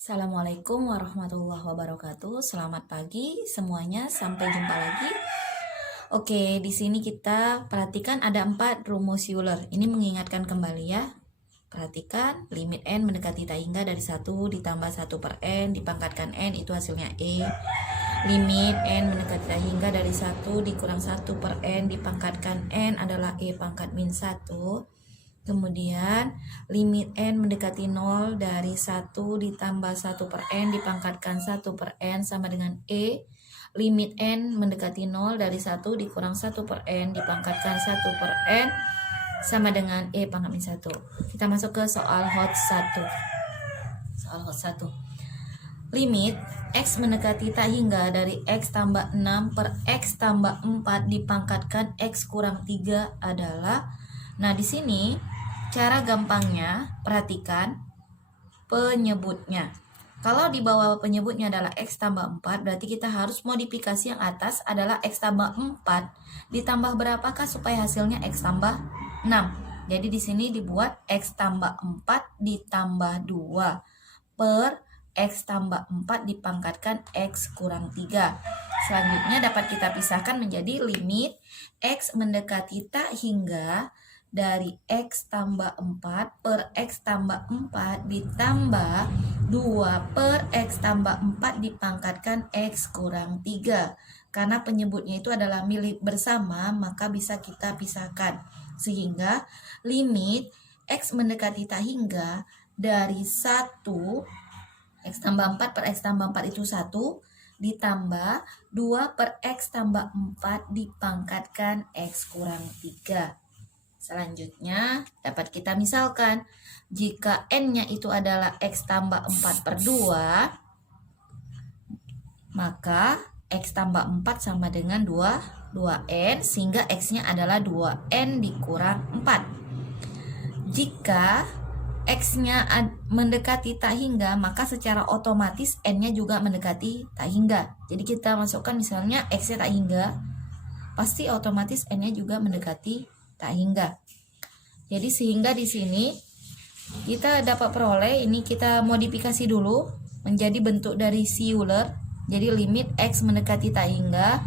Assalamualaikum warahmatullahi wabarakatuh. Selamat pagi semuanya. Sampai jumpa lagi. Oke, di sini kita perhatikan ada 4 rumus Euler. Ini mengingatkan kembali ya. Perhatikan limit n mendekati tak hingga dari 1 ditambah 1 per n dipangkatkan n itu hasilnya E. Limit n mendekati tak hingga dari 1 dikurang 1 per n dipangkatkan n adalah E pangkat min 1. Kemudian limit n mendekati 0 dari 1 ditambah 1 per n dipangkatkan 1 per n sama dengan E. Limit n mendekati 0 dari 1 dikurang 1 per n dipangkatkan 1 per n sama dengan E pangkat min 1. Kita masuk ke soal hot 1. Soal hot 1. Limit x mendekati tak hingga dari x tambah 6 per x tambah 4 dipangkatkan x kurang 3 adalah. Nah, di sini cara gampangnya perhatikan penyebutnya. Kalau di bawah penyebutnya adalah x tambah 4, berarti kita harus modifikasi yang atas adalah x tambah 4 ditambah berapakah supaya hasilnya x tambah 6. Jadi di sini dibuat x tambah 4 ditambah 2 per x tambah 4 dipangkatkan x kurang 3. Selanjutnya dapat kita pisahkan menjadi limit x mendekati tak hingga dari x tambah 4 per x tambah 4 ditambah 2 per x tambah 4 dipangkatkan x kurang 3. Karena penyebutnya itu adalah milik bersama, maka bisa kita pisahkan. Sehingga limit x mendekati tak hingga dari 1 x tambah 4 per x tambah 4 itu 1 ditambah 2 per x tambah 4 dipangkatkan x kurang 3. Selanjutnya dapat kita misalkan jika n-nya itu adalah x tambah 4 per 2, maka x tambah 4 sama dengan 2n sehingga x-nya adalah 2n dikurang 4. Jika x-nya mendekati tak hingga, maka secara otomatis n-nya juga mendekati tak hingga. Jadi kita masukkan misalnya x-nya tak hingga, pasti otomatis n-nya juga mendekati tak hingga. Jadi sehingga di sini kita dapat peroleh, ini kita modifikasi dulu menjadi bentuk dari si Euler. Jadi limit x mendekati tak hingga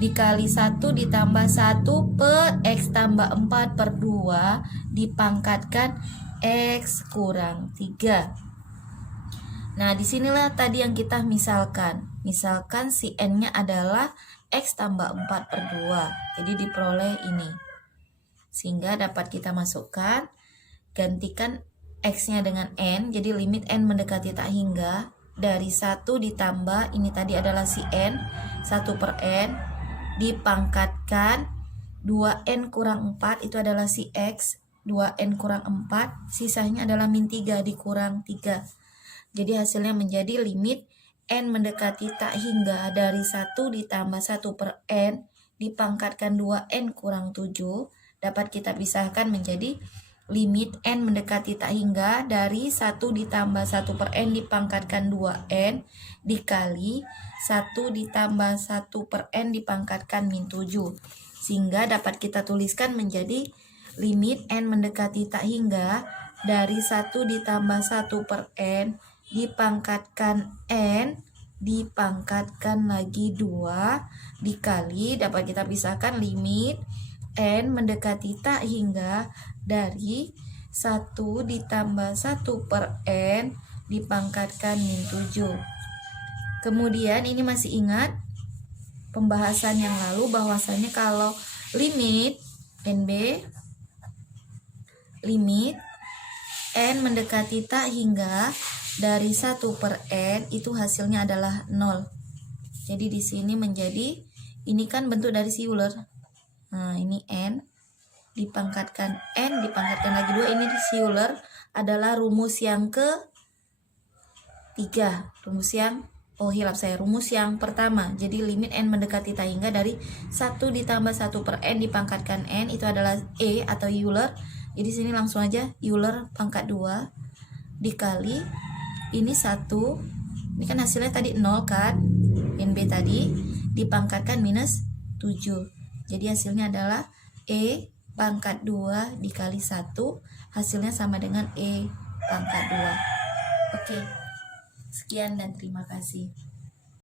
dikali 1 ditambah 1 per x tambah 4 per 2 dipangkatkan x kurang 3. Nah, disinilah tadi yang kita misalkan. Misalkan si n-nya adalah x tambah 4 per 2. Jadi diperoleh ini. Sehingga dapat kita masukkan, gantikan x-nya dengan n. Jadi limit n mendekati tak hingga dari 1 ditambah, ini tadi adalah si n, 1 per n dipangkatkan 2n kurang 4 itu adalah si x, 2n kurang 4, sisanya adalah min 3 dikurang 3. Jadi hasilnya menjadi limit n mendekati tak hingga dari 1 ditambah 1 per n dipangkatkan 2n kurang 7 dapat kita pisahkan menjadi limit n mendekati tak hingga dari 1 ditambah 1 per n dipangkatkan 2n dikali 1 ditambah 1 per n dipangkatkan min 7. Sehingga dapat kita tuliskan menjadi limit n mendekati tak hingga dari 1 ditambah 1 per n dipangkatkan n dipangkatkan lagi 2 dikali, dapat kita pisahkan limit n mendekati tak hingga dari 1 ditambah 1 per n dipangkatkan min 7. Kemudian ini masih ingat pembahasan yang lalu bahwasanya kalau limit limit n mendekati tak hingga dari 1 per n itu hasilnya adalah 0. Jadi di sini menjadi, ini kan bentuk dari si Euler. Nah, ini n dipangkatkan n dipangkatkan lagi 2, ini si Euler adalah rumus yang ketiga. Rumus yang pertama. Jadi limit n mendekati tak hingga dari 1 ditambah 1 per n dipangkatkan n itu adalah E atau Euler. Jadi sini langsung aja Euler pangkat 2 dikali ini 1. Ini kan hasilnya tadi 0 kan? NB tadi dipangkatkan minus 7. Jadi hasilnya adalah E pangkat 2 dikali 1, hasilnya sama dengan E pangkat 2. Oke. Sekian dan terima kasih.